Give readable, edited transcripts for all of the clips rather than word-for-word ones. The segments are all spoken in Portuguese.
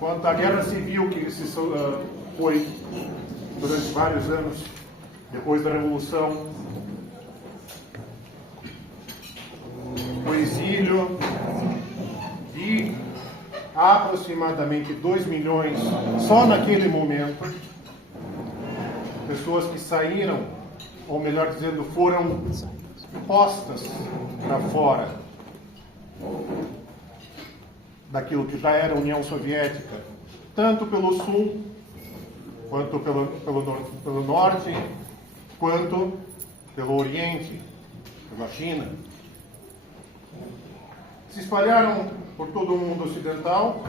quanto à guerra civil que foi durante vários anos depois da Revolução, o exílio de aproximadamente 2 milhões só naquele momento, pessoas que saíram, ou melhor dizendo, foram postas para fora daquilo que já era a União Soviética, tanto pelo sul, quanto pelo norte, quanto pelo oriente, pela China. Se espalharam por todo o mundo ocidental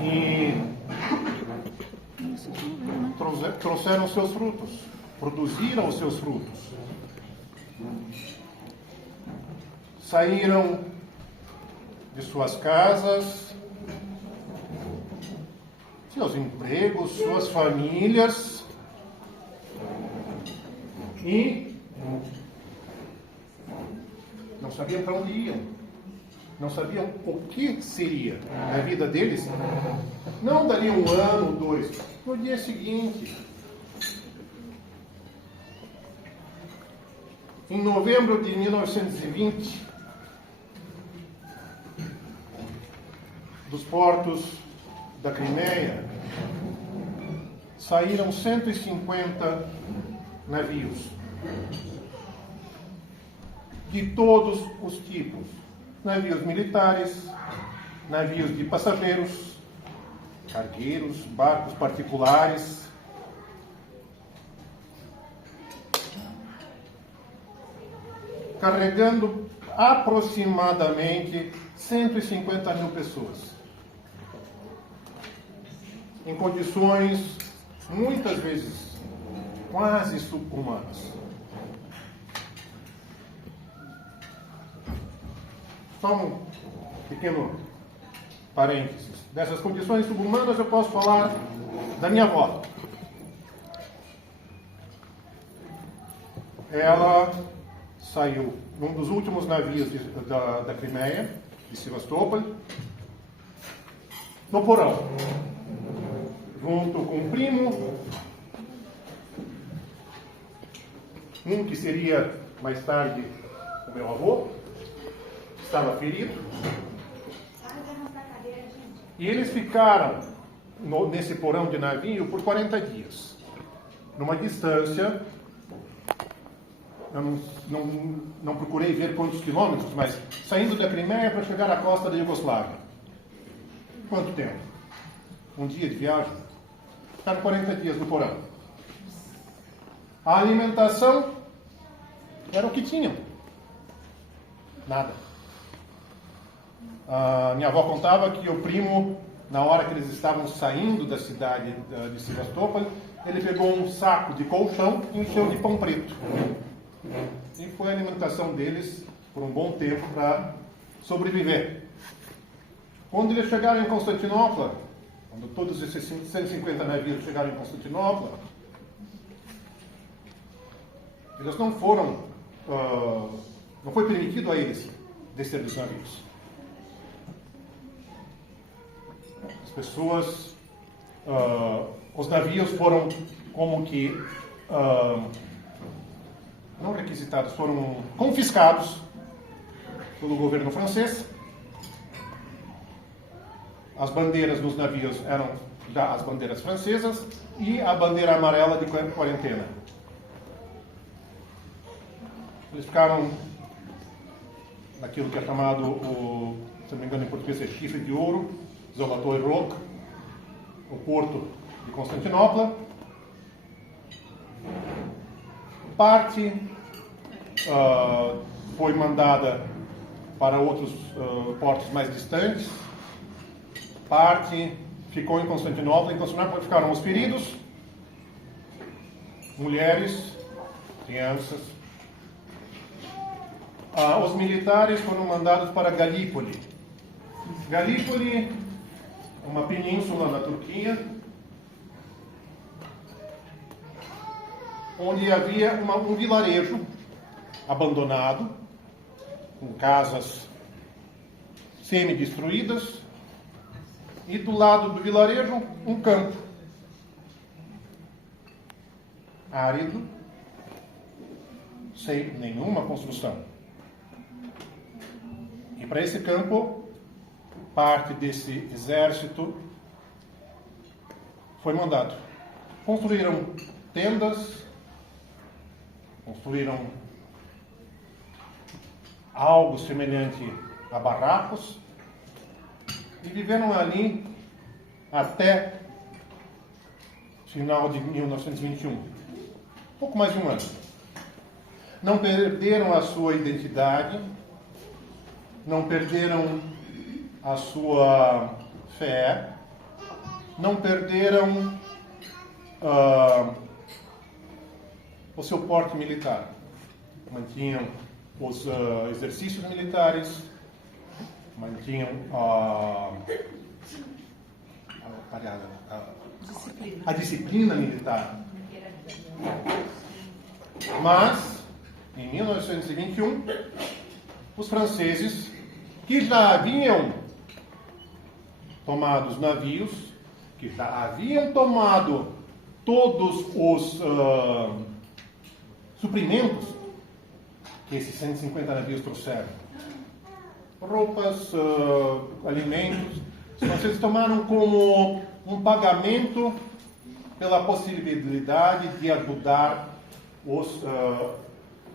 e trouxeram seus frutos, produziram os seus frutos. Saíram de suas casas, seus empregos, suas famílias e não sabiam para onde iam, não sabiam o que seria a vida deles. Não daria 1 ano, 2, no dia seguinte. Em novembro de 1920, dos portos da Crimeia, saíram 150 navios, de todos os tipos. Navios militares, navios de passageiros, cargueiros, barcos particulares. Carregando aproximadamente 150 mil pessoas. Em condições, muitas vezes, quase subhumanas. Só um pequeno parênteses. Dessas condições subhumanas eu posso falar da minha avó. Ela saiu num dos últimos navios da Crimeia, de Sevastopol, no porão, junto com um primo, um que seria mais tarde o meu avô, estava ferido, e eles ficaram nesse porão de navio por 40 dias, numa distância, eu não procurei ver quantos quilômetros, mas saindo da Crimeia para chegar à costa da Iugoslávia. Quanto tempo? 1 dia de viagem? Ficaram 40 dias no porão. A alimentação era o que tinham. Nada. A minha avó contava que o primo, na hora que eles estavam saindo da cidade de Sevastopol, ele pegou um saco de colchão e encheu de pão preto. E foi a alimentação deles por um bom tempo para sobreviver. Quando eles chegaram em Constantinopla, quando todos esses 150 navios chegaram em Constantinopla, eles não foram, não foi permitido a eles descer dos navios. As pessoas, os navios foram como que, não requisitados, foram confiscados pelo governo francês. As bandeiras dos navios eram as bandeiras francesas e a bandeira amarela de quarentena. Eles ficaram naquilo que é chamado, se não me engano em português é Chifre de Ouro, Zolotoy Rog, o porto de Constantinopla. Parte foi mandada para outros portos mais distantes. Parte ficou em Constantinopla. Em Constantinopla ficaram os feridos, mulheres, crianças. Os militares foram mandados para Galípoli. Galípoli, uma península na Turquia, onde havia um vilarejo abandonado, com casas semi-destruídas, e do lado do vilarejo, um campo árido, sem nenhuma construção. E para esse campo, parte desse exército foi mandado. Construíram tendas, construíram algo semelhante a barracos e viveram ali até final de 1921, pouco mais de um ano. Não perderam a sua identidade, não perderam a sua fé, não perderam o seu porte militar. Mantinham os exercícios militares, mantinham a disciplina militar. Mas, em 1921, os franceses, que já haviam tomado os navios, que já haviam tomado todos os suprimentos que esses 150 navios trouxeram, roupas, alimentos, os franceses tomaram como um pagamento pela possibilidade de ajudar os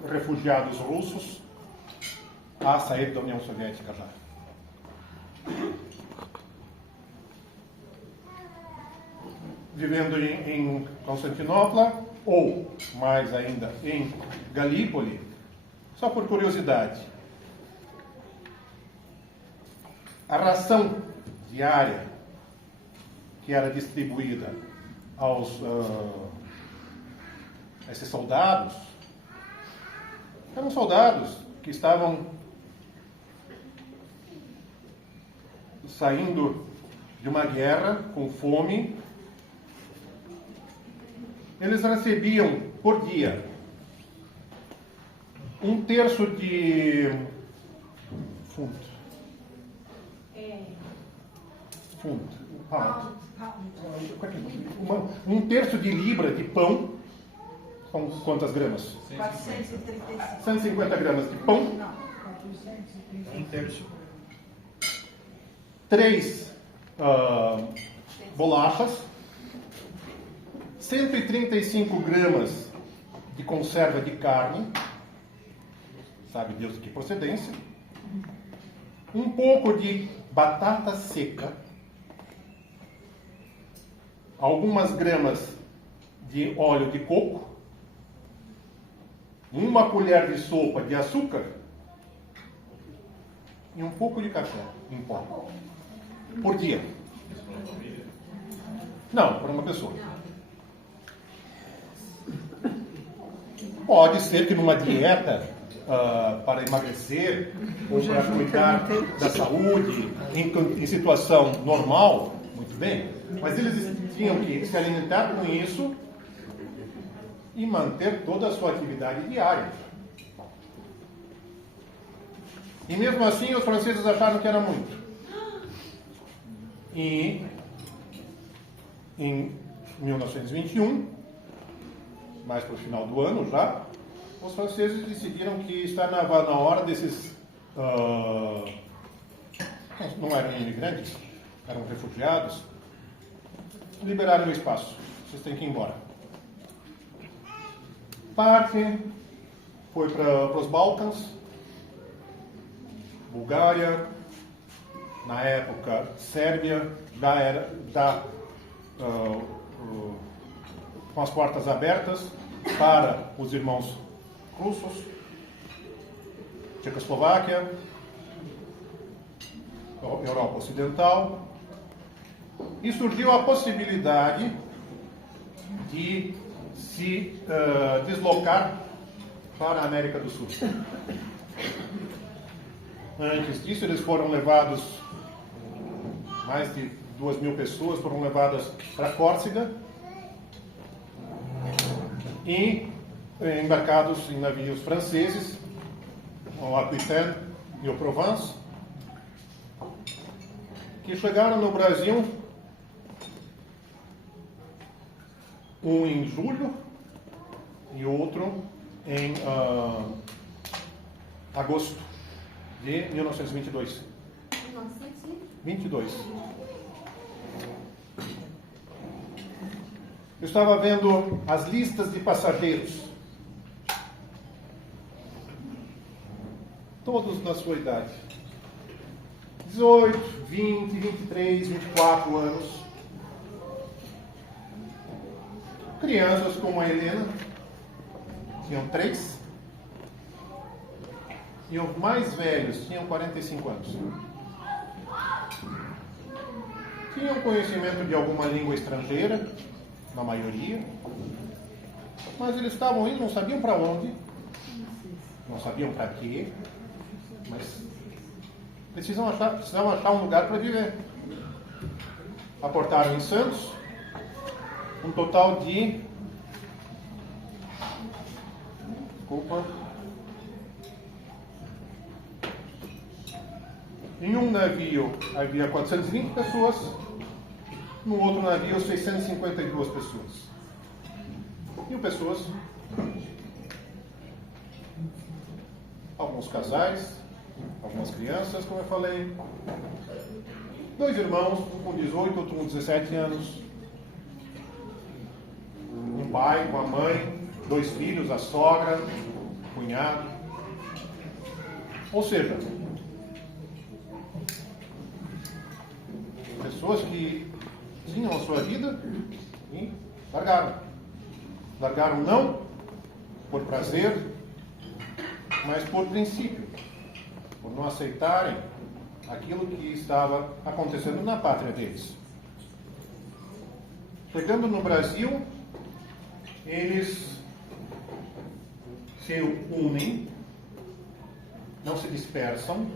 refugiados russos a sair da União Soviética já. Vivendo em Constantinopla, ou mais ainda em Galípoli, só por curiosidade, a ração diária que era distribuída aos esses soldados eram soldados que estavam saindo de uma guerra com fome. Eles recebiam por dia 1/3 de fundo. Um terço de libra de pão. São quantas gramas? 435. 150 gramas de pão. Não, 435. 3 bolachas. 135 gramas de conserva de carne. Sabe Deus de que procedência. Um pouco de batata seca. Algumas gramas de óleo de coco. Uma colher de sopa de açúcar. E um pouco de café em pó. Por dia. Não, para uma pessoa. Pode ser que numa dieta para emagrecer ou para cuidar da saúde em situação normal, muito bem, mas eles tinham que se alimentar com isso e manter toda a sua atividade diária. E mesmo assim os franceses acharam que era muito. E em 1921, mais para o final do ano já, os franceses decidiram que está na hora desses... não eram imigrantes, eram refugiados, liberarem o espaço. Vocês têm que ir embora. Parte foi para os Balcãs, Bulgária, na época Sérvia, com as portas abertas para os irmãos russos, Tchecoslováquia, Europa Ocidental, e surgiu a possibilidade de se deslocar para a América do Sul. Antes disso, eles foram levados, mais de 2.000 pessoas foram levadas para Córcega e embarcados em navios franceses, o Aquitaine e o Provence, que chegaram no Brasil, um em julho e outro em agosto de 1922. 22. Eu estava vendo as listas de passageiros, todos na sua idade, 18, 20, 23, 24 anos. Crianças como a Helena, tinham 3, e os mais velhos tinham 45 anos. Tinham conhecimento de alguma língua estrangeira, na maioria, mas eles estavam indo, não sabiam para onde, não sabiam para quê, mas precisavam achar um lugar para viver. Aportaram em Santos um total de... Em um navio havia 420 pessoas, no outro navio 652 pessoas. Mil pessoas, alguns casais, algumas crianças, como eu falei, 2 irmãos, um com 18, outro com 17 anos, um pai com a mãe, 2 filhos, a sogra, o cunhado. Ou seja, pessoas que tinham a sua vida e largaram. Largaram não por prazer, mas por princípio, por não aceitarem aquilo que estava acontecendo na pátria deles. Chegando no Brasil, eles se unem, não se dispersam.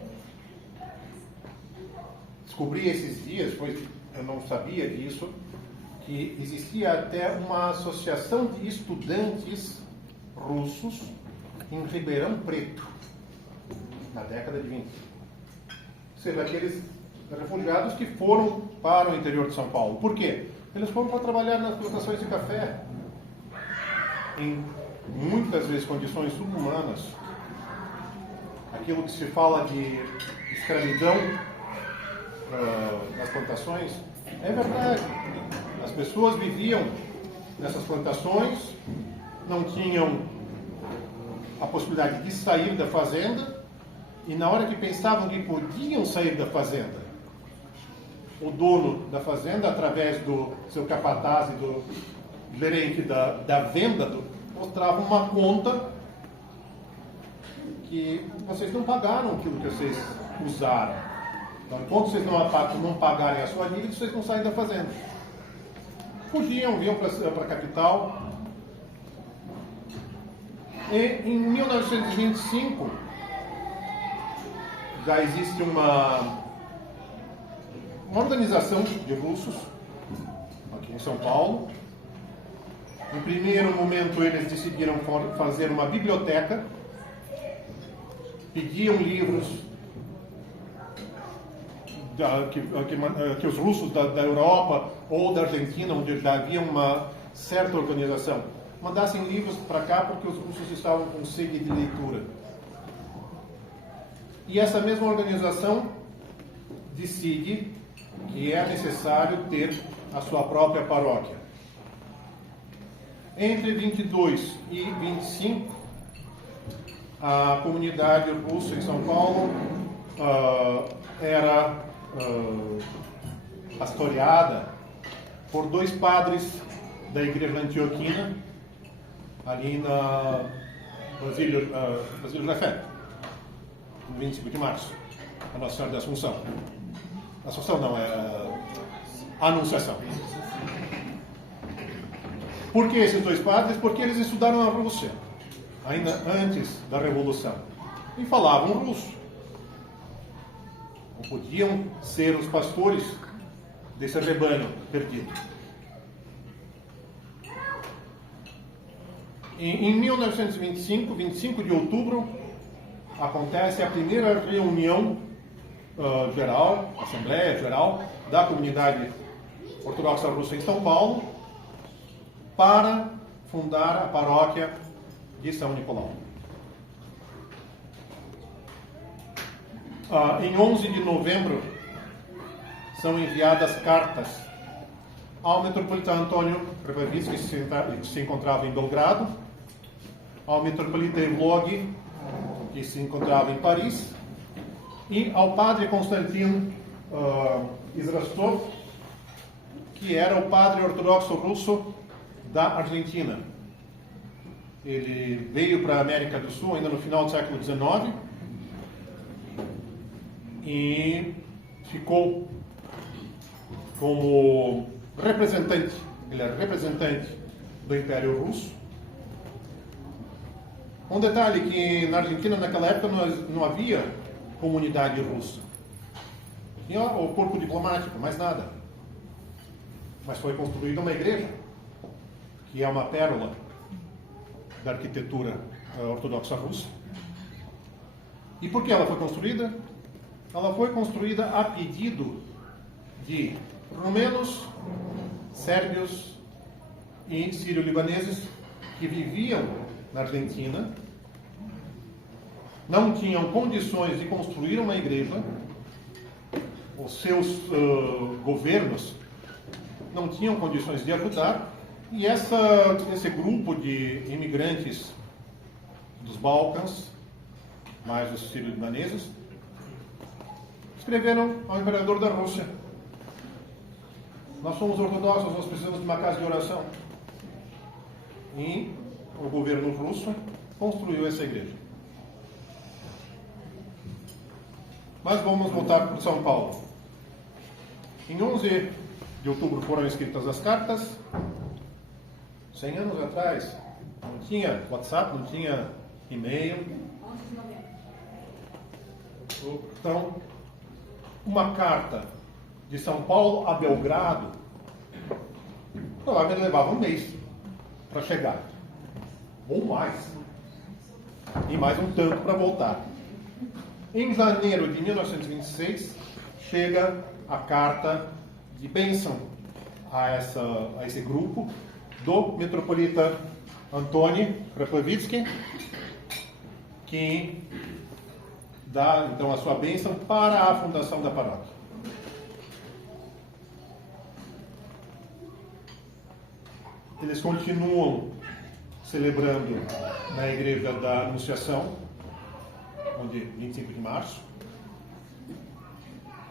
Descobri esses dias, pois eu não sabia disso, que existia até uma associação de estudantes russos em Ribeirão Preto, na década de 20. Ou seja, aqueles refugiados que foram para o interior de São Paulo. Por quê? Eles foram para trabalhar nas plantações de café, em muitas vezes condições subhumanas. Aquilo que se fala de escravidão nas plantações é verdade. As pessoas viviam nessas plantações, não tinham a possibilidade de sair da fazenda, e na hora que pensavam que podiam sair da fazenda, o dono da fazenda, através do seu capataz e do gerente da venda, mostrava uma conta que vocês não pagaram aquilo que vocês usaram. Então, enquanto vocês não pagarem a sua dívida, vocês não saem da fazenda. Fugiam, vinham para a capital. E em 1925, já existe uma organização de russos aqui em São Paulo. Em primeiro momento, eles decidiram fazer uma biblioteca, pediam livros que os russos da Europa ou da Argentina, onde já havia uma certa organização, mandassem livros para cá porque os russos estavam com sede de leitura. E essa mesma organização decide que é necessário ter a sua própria paróquia. Entre 22 e 25, a comunidade russa em São Paulo era pastoreada por 2 padres da igreja antioquina, ali na Basílio da Fé, no 25 de março, a Nossa Senhora da Assunção. Assunção não, é Anunciação. Por que esses 2 padres? Porque eles estudaram na Rússia, ainda antes da Revolução, e falavam russo. Não podiam ser os pastores desse rebanho perdido. Em 1925, 25 de outubro, acontece a primeira reunião geral, Assembleia Geral da Comunidade Ortodoxa Russa em São Paulo, para fundar a paróquia de São Nicolau. Em 11 de novembro, são enviadas cartas ao metropolita Antônio Krapavitsky, que se encontrava em Belgrado, ao metropolita Evlog, que se encontrava em Paris, e ao padre Konstantin Izrastov, que era o padre ortodoxo russo da Argentina. Ele veio para a América do Sul ainda no final do século XIX e ficou como representante, ele era representante do Império Russo. Um detalhe que na Argentina naquela época não havia comunidade russa. Tinha o corpo diplomático, mais nada. Mas foi construída uma igreja, que é uma pérola da arquitetura ortodoxa russa. E por que ela foi construída? Ela foi construída a pedido de romenos, sérvios e sírio-libaneses que viviam na Argentina, não tinham condições de construir uma igreja, os seus governos não tinham condições de ajudar, e esse grupo de imigrantes dos Balcãs, mais os sírio-libaneses, escreveram ao imperador da Rússia: nós somos ortodoxos, nós precisamos de uma casa de oração. E o governo russo construiu essa igreja. Mas vamos voltar para São Paulo. Em 11 de outubro foram escritas as cartas. 100 anos atrás, não tinha WhatsApp, não tinha e-mail. 11 de novembro. Então, uma carta de São Paulo a Belgrado provavelmente levava um mês para chegar, ou mais, e mais um tanto para voltar. Em janeiro de 1926 chega a carta de bênção a esse grupo do metropolita Antônio Krapavitsky, que dá então a sua bênção para a fundação da paróquia. Eles continuam celebrando na Igreja da Anunciação, onde 25 de março.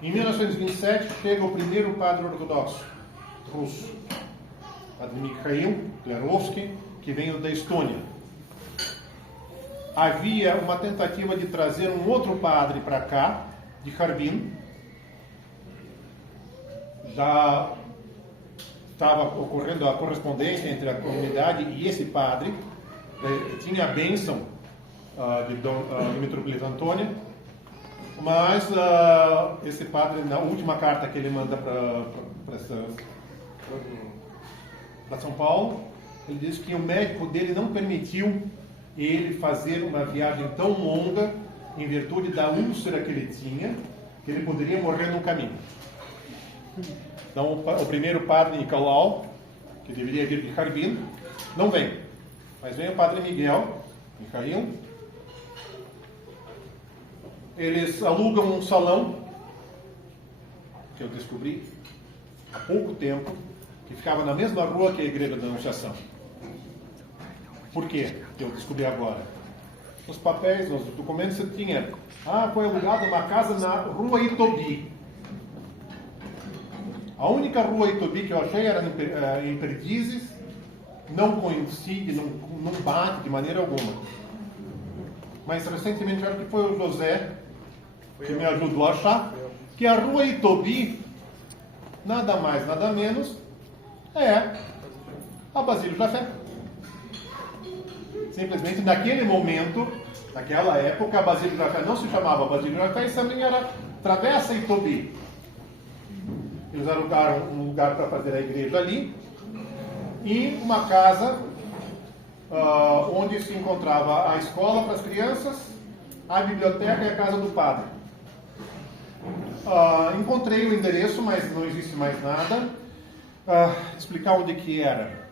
Em 1927 chega o primeiro padre ortodoxo russo, padre Mikhail Klerovsky, que veio da Estônia. Havia uma tentativa de trazer um outro padre para cá, de Harbin. Já estava ocorrendo a correspondência entre a comunidade e esse padre. Tinha a bênção do metropolita Antônio, mas esse padre, na última carta que ele manda para São Paulo, ele diz que o médico dele não permitiu ele fazer uma viagem tão longa em virtude da úlcera que ele tinha, que ele poderia morrer no caminho. Então o primeiro padre Nicolau, que deveria vir de Harbin, não vem, mas vem o padre Mikhail. Eles alugam um salão, que eu descobri há pouco tempo, que ficava na mesma rua que a Igreja da Anunciação. Por quê? Que eu descobri agora. Nos papéis, nos documentos, você tinha: foi alugada uma casa na Rua Itobi. A única Rua Itobi que eu achei era em Perdizes, não coincide, não bate de maneira alguma. Mas recentemente, acho que foi o José que me ajudou a achar que a Rua Itobi, nada mais, nada menos, é a Basílio Jafé. Simplesmente naquele momento, naquela época, a Basílio Jafé não se chamava Basílio Jafé, e também era Travessa Itobi. Eles alugaram um lugar para fazer a igreja ali, e uma casa onde se encontrava a escola para as crianças, a biblioteca e a casa do padre. Encontrei o endereço, mas não existe mais nada. Explicar onde que era.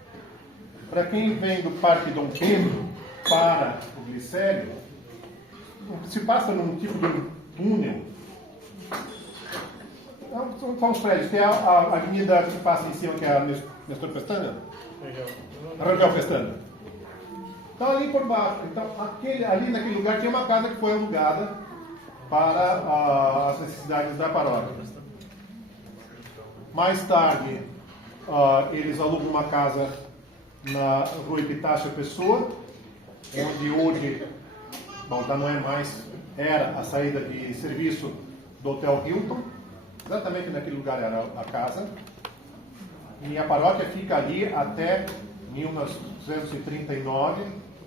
Para quem vem do Parque Dom Pedro para o Glicério, se passa num tipo de um túnel. São os prédios. Tem a avenida que passa em cima, que é a Nestor Pestana. Rangel Pestana. Está ali por baixo. Então, ali naquele lugar tinha uma casa que foi alugada para as necessidades da paróquia. Mais tarde, eles alugam uma casa na rua Epitácio Pessoa, onde hoje, já não é mais, era a saída de serviço do Hotel Hilton. Exatamente naquele lugar era a casa. E a paróquia fica ali até 1939,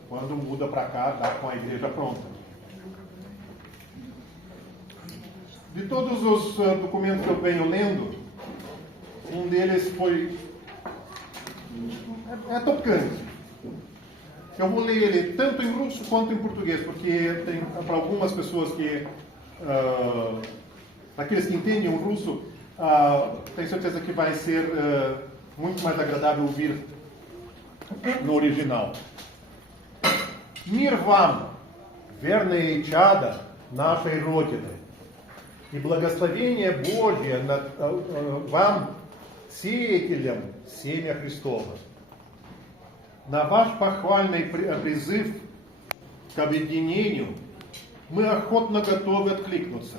quando muda para cá, já com a igreja pronta. De todos os documentos que eu venho lendo, um deles foi... é tocante. Eu vou ler ele tanto em russo quanto em português, porque tem para algumas pessoas que... aqueles que entendem o russo, tenho certeza que vai ser muito mais agradável ouvir no original. Мир вам, верные чада нашей Родины, и благословение Божье над вам, сеятелям семя Христова. На ваш похвальный призыв к объединению мы охотно готовы откликнуться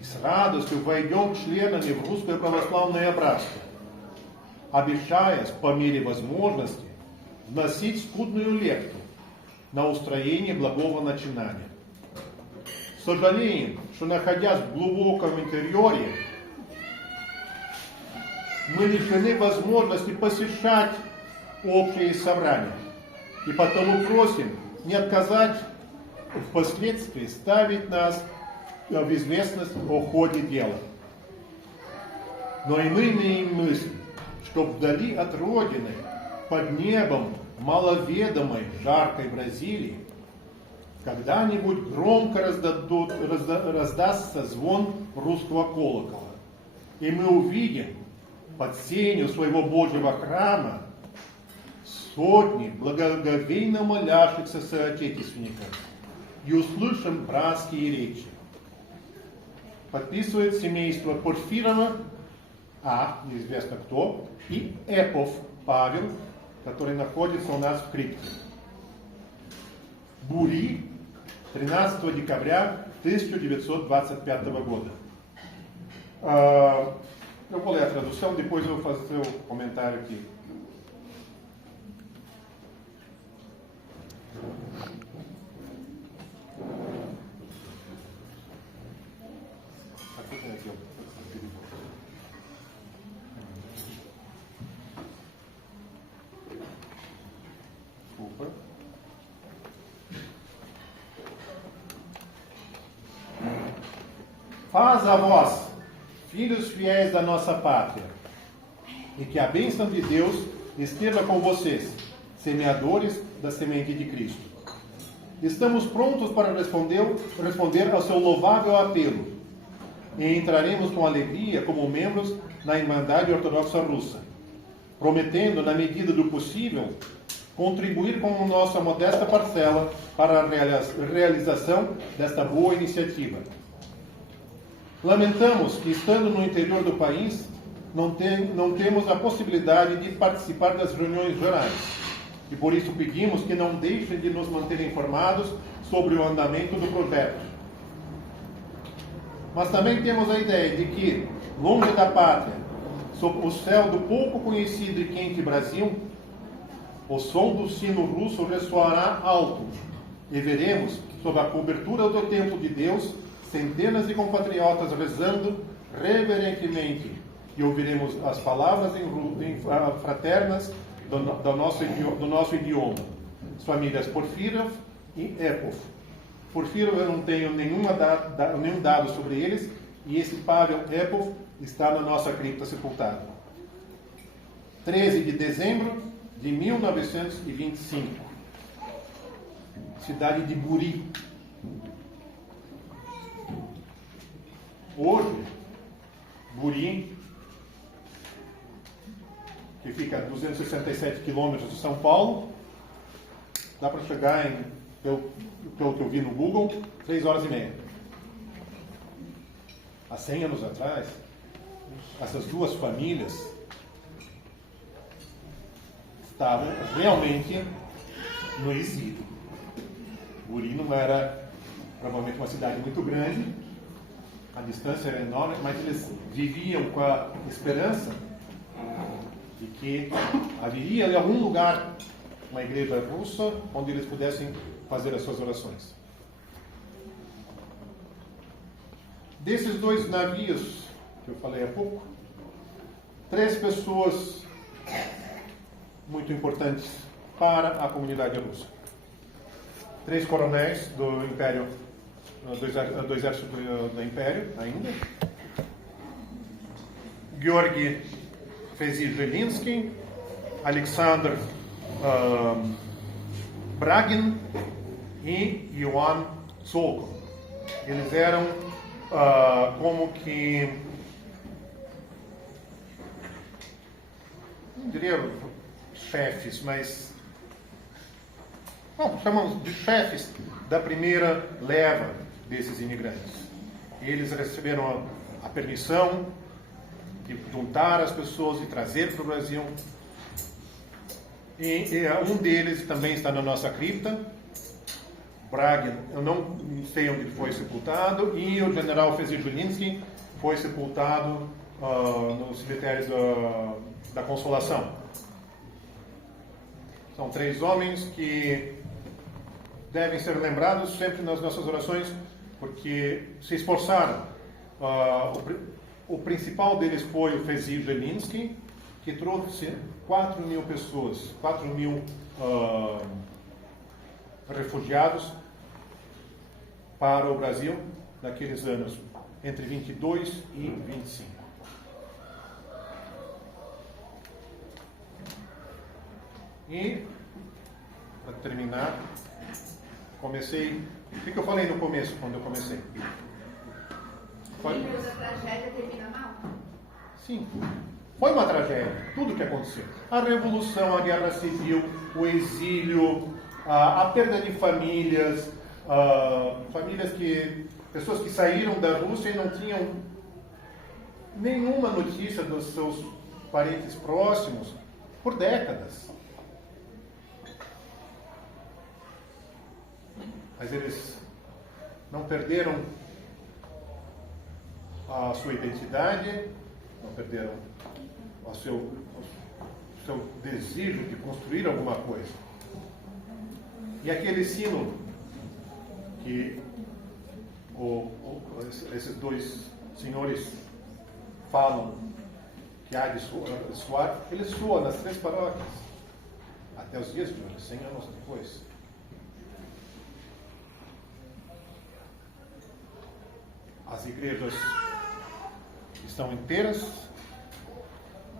и с радостью войдем членами в Русское Православное Братство, обещаясь по мере возможности вносить скудную лепту на устроение благого начинания. Сожалеем, что, находясь в глубоком интерьере, мы лишены возможности посещать общие собрания, и потому просим не отказать впоследствии ставить нас в известность о ходе дела. Но и мы имеем мысль, что вдали от Родины, под небом маловедомой жаркой Бразилии, когда-нибудь громко раздастся звон русского колокола, и мы увидим под сенью своего Божьего храма сотни благоговейно молящихся соотечественников и услышим братские речи. Подписывает семейство Порфирова, неизвестно кто, и Эпов Павел, который находится у нас в крипте. Бури, 13 декабря 1925 года. Eu vou ler a tradução, depois eu vou fazer o comentário aqui. Desculpa. Faz a vós, filhos fiéis da nossa pátria, e que a bênção de Deus esteja com vocês, semeadores da semente de Cristo. Estamos prontos para responder ao seu louvável apelo, e entraremos com alegria como membros na Irmandade Ortodoxa Russa, prometendo, na medida do possível, contribuir com nossa modesta parcela para a realização desta boa iniciativa. Lamentamos que, estando no interior do país, não temos a possibilidade de participar das reuniões gerais, e por isso pedimos que não deixem de nos manter informados sobre o andamento do projeto. Mas também temos a ideia de que, longe da pátria, sob o céu do pouco conhecido e quente Brasil, o som do sino russo ressoará alto, e veremos, sob a cobertura do templo de Deus, centenas de compatriotas rezando reverentemente, e ouviremos as palavras fraternas do nosso idioma. As famílias Porfirov e Epov. Porfirov eu não tenho nenhum dado sobre eles, e esse Pavel Epov está na nossa cripta sepultado. 13 de dezembro de 1925. Cidade de Buri. Hoje, Buri, que fica a 267 quilômetros de São Paulo. Dá para chegar em, pelo que eu vi no Google, 3 horas e meia. Há 100 anos atrás, essas duas famílias estavam realmente no exílio. Buri não era provavelmente uma cidade muito grande, a distância era enorme, mas eles viviam com a esperança de que haveria em algum lugar uma igreja russa onde eles pudessem fazer as suas orações. Desses 2 navios que eu falei há pouco, 3 pessoas muito importantes para a comunidade russa. 3 coronéis do Império, do Exército do Império ainda. Georgi Fezijelinski, Alexander Bragin e Ioan Tsoko. Eles eram como que, não diria chefes, mas chamamos de chefes da primeira leva desses imigrantes. Eles receberam a permissão de juntar as pessoas e trazer para o Brasil. E um deles também está na nossa cripta. Bragin, eu não sei onde ele foi sepultado, e o general Fezijelinski foi sepultado no cemitério da Consolação. São 3 homens que devem ser lembrados sempre nas nossas orações, porque se esforçaram. O principal deles foi o Fezijelinski, que trouxe 4.000 pessoas, 4.000 refugiados para o Brasil naqueles anos, entre 22 e 25. E, para terminar, comecei... O que eu falei no começo, quando eu comecei? Livros da tragédia termina mal? Sim. Foi uma tragédia, tudo o que aconteceu. A Revolução, a Guerra Civil, o exílio, a perda de famílias, pessoas que saíram da Rússia e não tinham nenhuma notícia dos seus parentes próximos por décadas. Mas eles não perderam a sua identidade, não perderam o seu desejo de construir alguma coisa. E aquele sino que esses 2 senhores falam que há de soar, ele soa nas 3 paróquias, até os dias de hoje, 100 anos depois. As igrejas estão inteiras,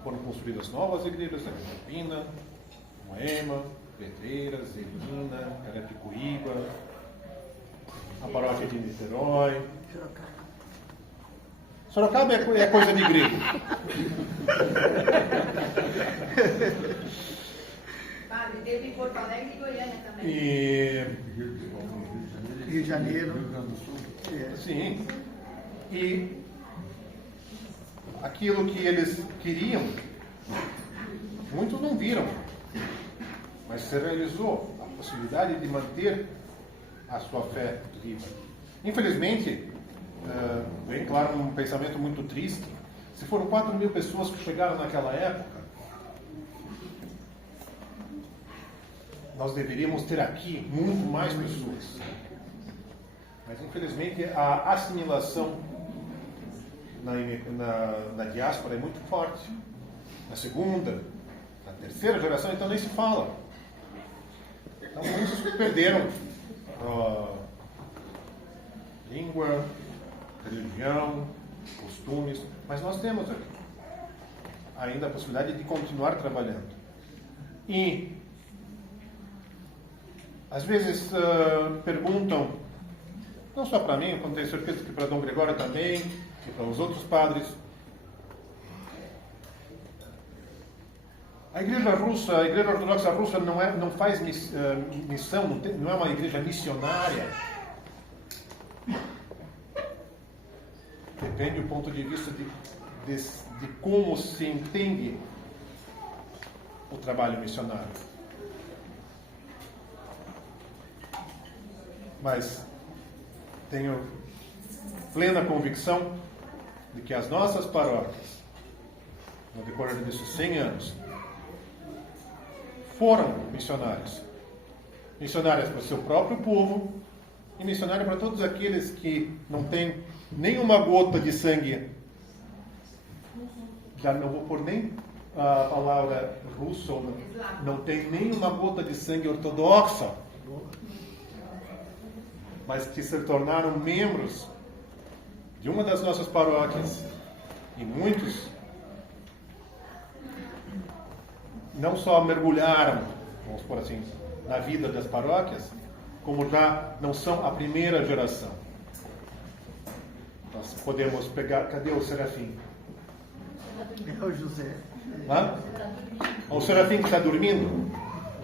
foram construídas novas igrejas em Campina, Moema, Pedreiras, Zelina, Carapicuíba, a paróquia de Niterói. Sorocaba é coisa de grego. Padre, teve em Porto Alegre e Goiânia também. E Rio de Janeiro. Sim. E aquilo que eles queriam, muitos não viram, mas se realizou a possibilidade de manter a sua fé viva. Infelizmente, vem claro um pensamento muito triste. Se foram 4.000 pessoas que chegaram naquela época, nós deveríamos ter aqui muito mais pessoas. Mas infelizmente a assimilação na diáspora é muito forte. Na segunda, na terceira geração, então nem se fala. Então muitos perderam língua, religião, costumes, mas nós temos aqui ainda a possibilidade de continuar trabalhando. E às vezes perguntam, não só para mim, como tenho certeza que para Dom Gregório também, e para os outros padres, A igreja russa, a igreja ortodoxa russa não faz missão, não é uma igreja missionária. Depende do ponto de vista de como se entende o trabalho missionário. Mas tenho plena convicção de que as nossas paróquias, no decorrer desses 100 anos, foram missionárias. Missionárias para o seu próprio povo e missionárias para todos aqueles que não têm nenhuma gota de sangue. Já não vou pôr nem a palavra russa, não tem nenhuma gota de sangue ortodoxa, mas que se tornaram membros de uma das nossas paróquias. E muitos não só mergulharam, vamos por assim, na vida das paróquias, como já não são a primeira geração. Nós podemos pegar... Cadê o Serafim? É o José. Hã? O Serafim que está dormindo?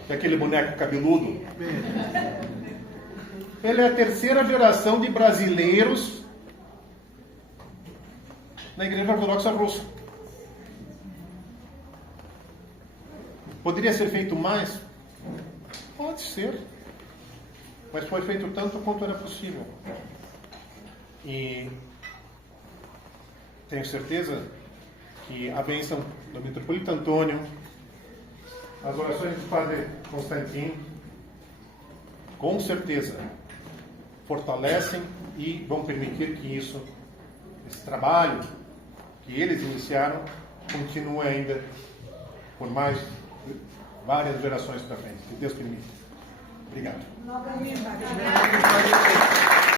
Que é aquele boneco cabeludo? Ele é a terceira geração de brasileiros na Igreja Ortodoxa Russa. Poderia ser feito mais? Pode ser. Mas foi feito tanto quanto era possível. E tenho certeza que a bênção do metropolita Antônio, as orações do Padre Constantino, com certeza fortalecem e vão permitir que esse trabalho que eles iniciaram, continue ainda por mais várias gerações para frente. Que Deus permita. Obrigado. Novamente,